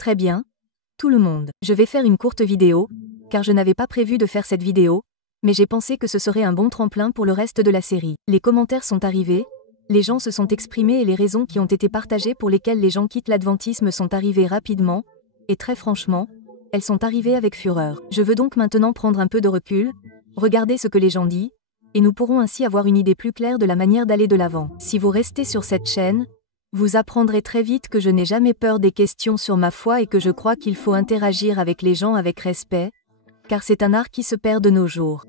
Très bien. Tout le monde. Je vais faire une courte vidéo, car je n'avais pas prévu de faire cette vidéo, mais j'ai pensé que ce serait un bon tremplin pour le reste de la série. Les commentaires sont arrivés, les gens se sont exprimés et les raisons qui ont été partagées pour lesquelles les gens quittent l'adventisme sont arrivées rapidement, et très franchement, elles sont arrivées avec fureur. Je veux donc maintenant prendre un peu de recul, regarder ce que les gens disent, et nous pourrons ainsi avoir une idée plus claire de la manière d'aller de l'avant. Si vous restez sur cette chaîne, vous apprendrez très vite que je n'ai jamais peur des questions sur ma foi et que je crois qu'il faut interagir avec les gens avec respect, car c'est un art qui se perd de nos jours.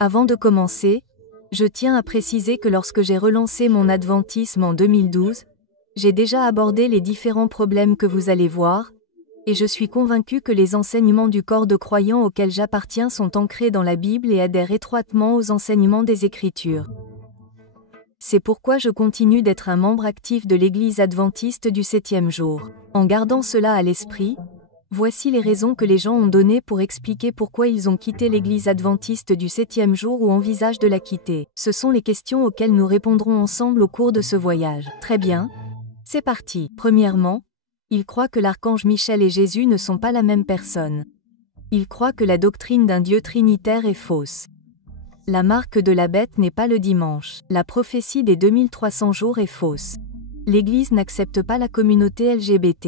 Avant de commencer, je tiens à préciser que lorsque j'ai relancé mon adventisme en 2012, j'ai déjà abordé les différents problèmes que vous allez voir, et je suis convaincu que les enseignements du corps de croyants auquel j'appartiens sont ancrés dans la Bible et adhèrent étroitement aux enseignements des Écritures. C'est pourquoi je continue d'être un membre actif de l'Église adventiste du 7e jour. En gardant cela à l'esprit, voici les raisons que les gens ont données pour expliquer pourquoi ils ont quitté l'Église adventiste du 7e jour ou envisagent de la quitter. Ce sont les questions auxquelles nous répondrons ensemble au cours de ce voyage. Très bien. C'est parti. Premièrement, ils croient que l'archange Michel et Jésus ne sont pas la même personne. Ils croient que la doctrine d'un Dieu trinitaire est fausse. La marque de la bête n'est pas le dimanche. La prophétie des 2300 jours est fausse. L'Église n'accepte pas la communauté LGBT.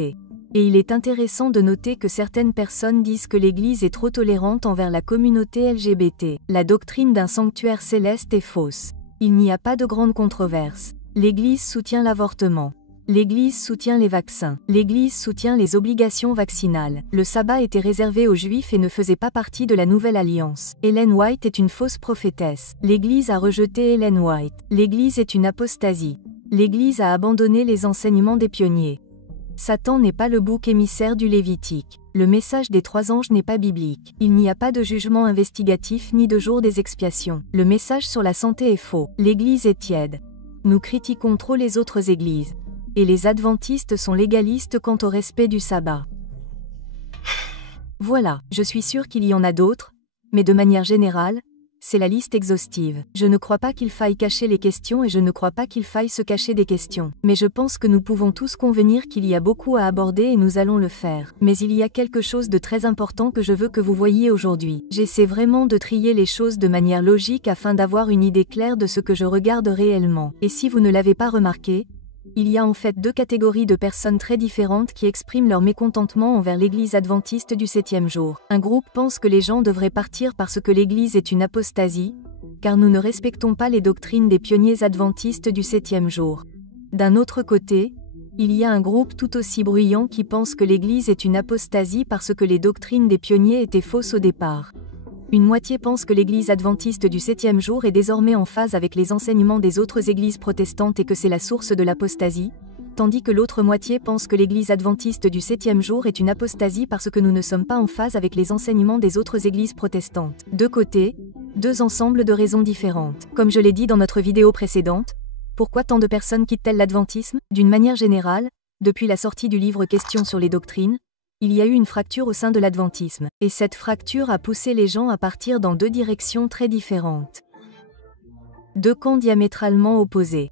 Et il est intéressant de noter que certaines personnes disent que l'Église est trop tolérante envers la communauté LGBT. La doctrine d'un sanctuaire céleste est fausse. Il n'y a pas de grande controverse. L'Église soutient l'avortement. L'Église soutient les vaccins. L'Église soutient les obligations vaccinales. Le sabbat était réservé aux Juifs et ne faisait pas partie de la Nouvelle Alliance. Ellen White est une fausse prophétesse. L'Église a rejeté Ellen White. L'Église est une apostasie. L'Église a abandonné les enseignements des pionniers. Satan n'est pas le bouc émissaire du Lévitique. Le message des 3 anges n'est pas biblique. Il n'y a pas de jugement investigatif ni de jour des expiations. Le message sur la santé est faux. L'Église est tiède. Nous critiquons trop les autres églises. Et les adventistes sont légalistes quant au respect du sabbat. Voilà, je suis sûr qu'il y en a d'autres, mais de manière générale, c'est la liste exhaustive. Je ne crois pas qu'il faille cacher les questions et je ne crois pas qu'il faille se cacher des questions. Mais je pense que nous pouvons tous convenir qu'il y a beaucoup à aborder et nous allons le faire. Mais il y a quelque chose de très important que je veux que vous voyiez aujourd'hui. J'essaie vraiment de trier les choses de manière logique afin d'avoir une idée claire de ce que je regarde réellement. Et si vous ne l'avez pas remarqué, il y a en fait 2 catégories de personnes très différentes qui expriment leur mécontentement envers l'Église adventiste du 7e jour. Un groupe pense que les gens devraient partir parce que l'Église est une apostasie, car nous ne respectons pas les doctrines des pionniers adventistes du 7e jour. D'un autre côté, il y a un groupe tout aussi bruyant qui pense que l'Église est une apostasie parce que les doctrines des pionniers étaient fausses au départ. Une moitié pense que l'Église adventiste du 7e jour est désormais en phase avec les enseignements des autres églises protestantes et que c'est la source de l'apostasie, tandis que l'autre moitié pense que l'Église adventiste du 7e jour est une apostasie parce que nous ne sommes pas en phase avec les enseignements des autres églises protestantes. 2 côtés, 2 ensembles de raisons différentes. Comme je l'ai dit dans notre vidéo précédente, pourquoi tant de personnes quittent-elles l'adventisme? D'une manière générale, depuis la sortie du livre Questions sur les doctrines, il y a eu une fracture au sein de l'adventisme, et cette fracture a poussé les gens à partir dans 2 directions très différentes. 2 camps diamétralement opposés.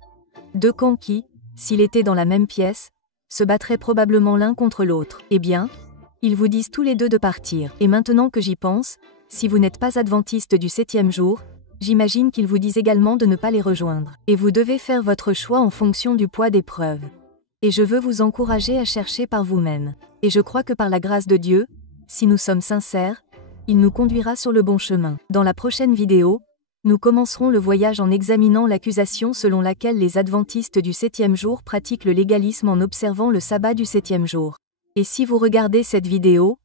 2 camps qui, s'ils étaient dans la même pièce, se battraient probablement l'un contre l'autre. Eh bien, ils vous disent tous les 2 de partir. Et maintenant que j'y pense, si vous n'êtes pas adventiste du 7e jour, j'imagine qu'ils vous disent également de ne pas les rejoindre. Et vous devez faire votre choix en fonction du poids des preuves. Et je veux vous encourager à chercher par vous-même. Et je crois que par la grâce de Dieu, si nous sommes sincères, il nous conduira sur le bon chemin. Dans la prochaine vidéo, nous commencerons le voyage en examinant l'accusation selon laquelle les adventistes du 7e jour pratiquent le légalisme en observant le sabbat du 7e jour. Et si vous regardez cette vidéo,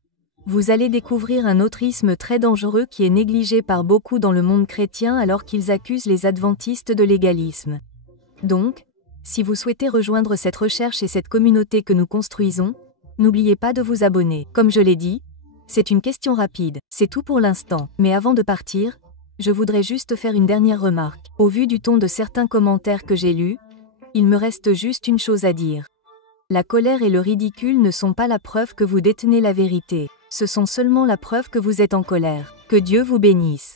vous allez découvrir un autre isme très dangereux qui est négligé par beaucoup dans le monde chrétien alors qu'ils accusent les adventistes de légalisme. Donc, si vous souhaitez rejoindre cette recherche et cette communauté que nous construisons, n'oubliez pas de vous abonner. Comme je l'ai dit, c'est une question rapide, c'est tout pour l'instant. Mais avant de partir, je voudrais juste faire une dernière remarque. Au vu du ton de certains commentaires que j'ai lus, il me reste juste une chose à dire. La colère et le ridicule ne sont pas la preuve que vous détenez la vérité. Ce sont seulement la preuve que vous êtes en colère. Que Dieu vous bénisse.